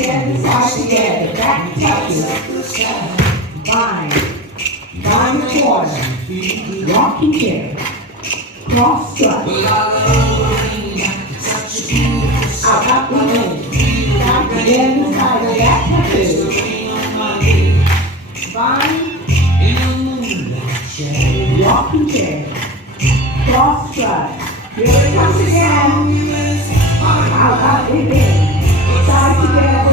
together, side together, back touches. Bind. Bind the corner. Rocking chair. Cross strut. Out, up, and in. Back together, side, back touches. Bind. Rocking chair. Cross strut. Here it comes again. Out, up, and in. Side together.